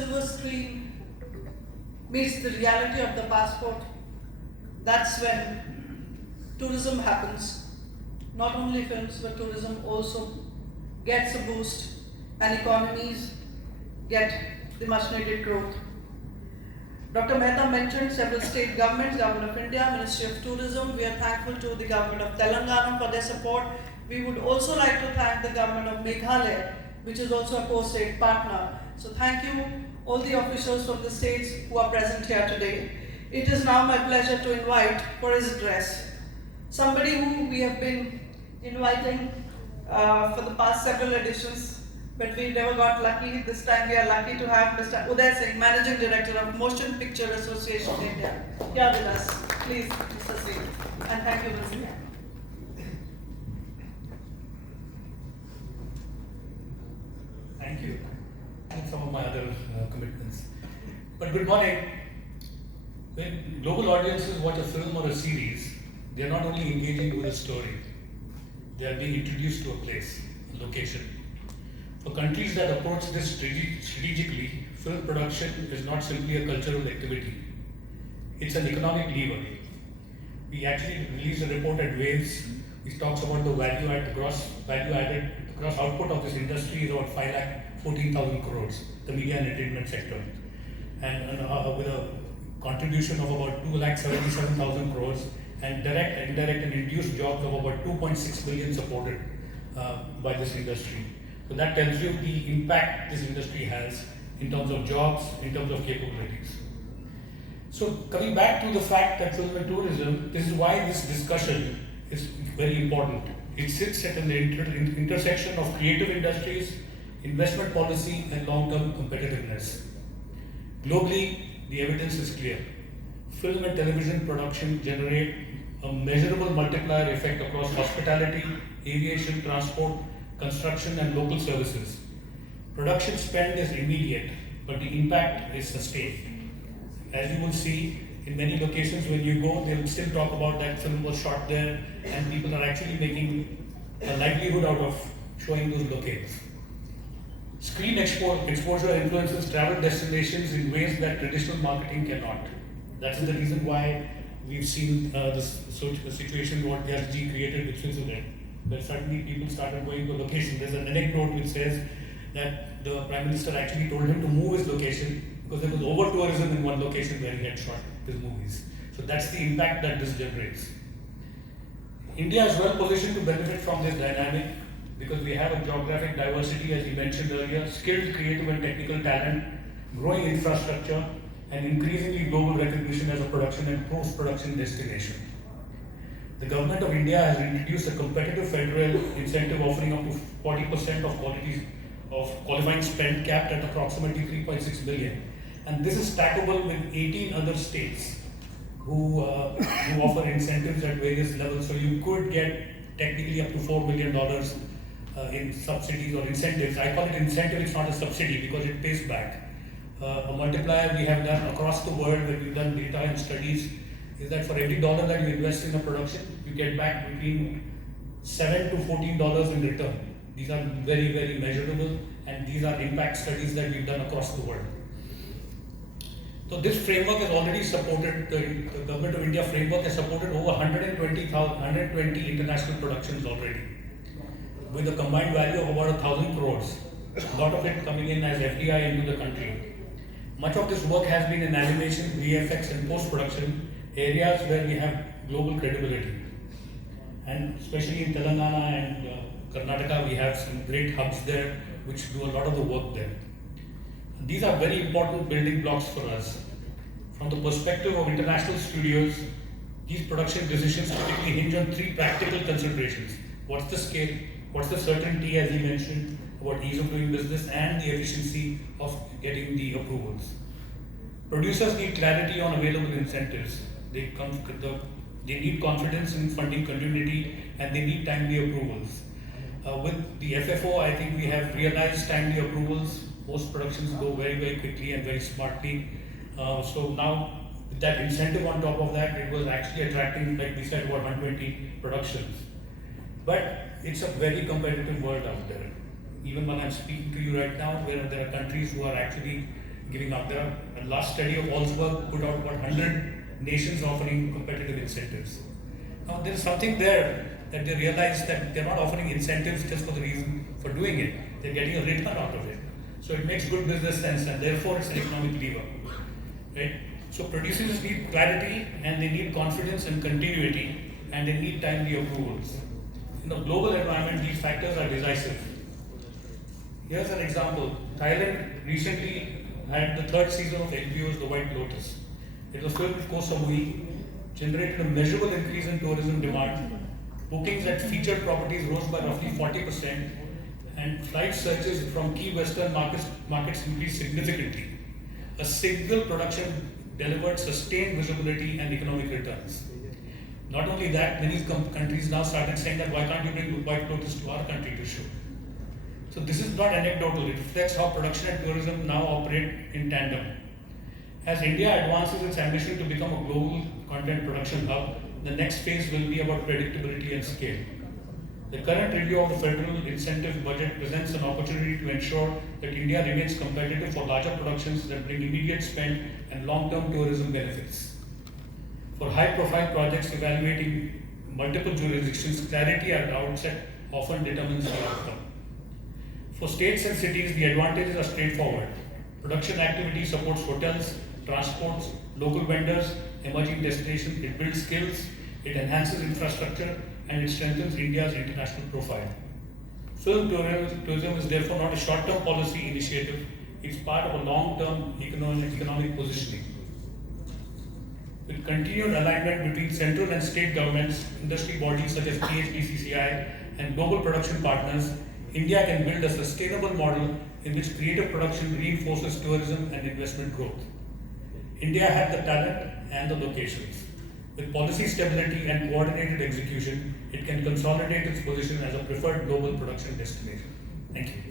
silver screen meets the reality of the passport, that's when tourism happens. Not only films, but tourism also gets a boost and economies get the much needed growth. Dr. Mehta mentioned several state governments, Government of India, Ministry of Tourism. We are thankful to the Government of Telangana for their support. We would also like to thank the Government of Meghalaya, which is also a co-state partner. So thank you all the officials from the states who are present here today. It is now my pleasure to invite for his address somebody who we have been inviting for the past several editions, but we never got lucky. This time we are lucky to have Mr. Uday Singh, Managing Director of Motion Picture Association India, here with us. Please, Mr. Singh, and thank you, Mr. Thank you. And some of my other commitments. But good morning. When global audiences watch a film or a series, they are not only engaging with a story, they are being introduced to a place, a location. For countries that approach this strategically, film production is not simply a cultural activity. It's an economic lever. We actually released a report at Waves which talks about the gross output of this industry is about 5,14,000 crores, the media and entertainment sector. And with a contribution of about 2,77,000 crores and direct, indirect and induced jobs of about 2.6 billion supported by this industry. So that tells you the impact this industry has in terms of jobs, in terms of capabilities. So coming back to the fact that film and tourism, this is why this discussion is very important. It sits at an intersection of creative industries, investment policy and long-term competitiveness. Globally, the evidence is clear. Film and television production generate a measurable multiplier effect across hospitality, aviation, transport, construction and local services. Production spend is immediate, but the impact is sustained. As you will see, in many locations when you go, they will still talk about that film was shot there and people are actually making a livelihood out of showing those locations. Screen exposure influences travel destinations in ways that traditional marketing cannot. That is the reason why we've seen this situation what Yashji created with Switzerland, where suddenly people started going to a location. There's an anecdote which says that the Prime Minister actually told him to move his location because there was over-tourism in one location where he had shot his movies. So that's the impact that this generates. India is well positioned to benefit from this dynamic because we have a geographic diversity, as we mentioned earlier, skilled, creative and technical talent, growing infrastructure, and increasingly global recognition as a production and post-production destination. The Government of India has introduced a competitive federal incentive offering up to 40% of qualifying spend capped at approximately 3.6 billion. And this is stackable with 18 other states who offer incentives at various levels. So you could get technically up to $4 million in subsidies or incentives. I call it incentive, it's not a subsidy because it pays back. A multiplier we have done across the world when we've done data and studies is that for every dollar that you invest in a production, you get back between $7 to $14 in return. These are very, very measurable and these are impact studies that we've done across the world. So this framework has already supported, the Government of India framework has supported over 120 international productions already, with a combined value of about 1,000 crores, a lot of it coming in as FDI into the country. Much of this work has been in animation, VFX and post-production, areas where we have global credibility. And especially in Telangana and Karnataka, we have some great hubs there which do a lot of the work there. These are very important building blocks for us. From the perspective of international studios, these production decisions typically hinge on three practical considerations. What's the scale? What's the certainty, as you mentioned, about ease of doing business and the efficiency of getting the approvals. Producers need clarity on available incentives. They need confidence in funding continuity and they need timely approvals. With the FFO, I think we have realized timely approvals. Most productions go very, very quickly and very smartly. So now, with that incentive on top of that, it was actually attracting, like we said, about 120 productions. But it's a very competitive world out there. Even when I'm speaking to you right now, there are countries who are actually giving out there. A last study of Allsberg put out about 100 nations offering competitive incentives. Now there is something there that they realize that they're not offering incentives just for the reason for doing it. They're getting a return out of it. So it makes good business sense and therefore it's an economic lever. Right? So producers need clarity and they need confidence and continuity and they need timely approvals. In the global environment, these factors are decisive. Here's an example. Thailand recently had the third season of HBO's The White Lotus. It was filmed with Koh Samui, generated a measurable increase in tourism demand. Bookings at featured properties rose by roughly 40%, and flight searches from key Western markets increased significantly. A single production delivered sustained visibility and economic returns. Not only that, many countries now started saying that why can't you bring the White Lotus to our country to show? So this is not anecdotal, it reflects how production and tourism now operate in tandem. As India advances its ambition to become a global content production hub, the next phase will be about predictability and scale. The current review of the federal incentive budget presents an opportunity to ensure that India remains competitive for larger productions that bring immediate spend and long-term tourism benefits. For high-profile projects evaluating multiple jurisdictions, clarity at the outset often determines the outcome. For states and cities, the advantages are straightforward. Production activity supports hotels, transports, local vendors, emerging destinations, it builds skills, it enhances infrastructure, and it strengthens India's international profile. Film tourism is therefore not a short-term policy initiative, it's part of a long-term economic positioning. With continued alignment between central and state governments, industry bodies such as PHDCCI, and global production partners, India can build a sustainable model in which creative production reinforces tourism and investment growth. India had the talent and the locations. With policy stability and coordinated execution, it can consolidate its position as a preferred global production destination. Thank you.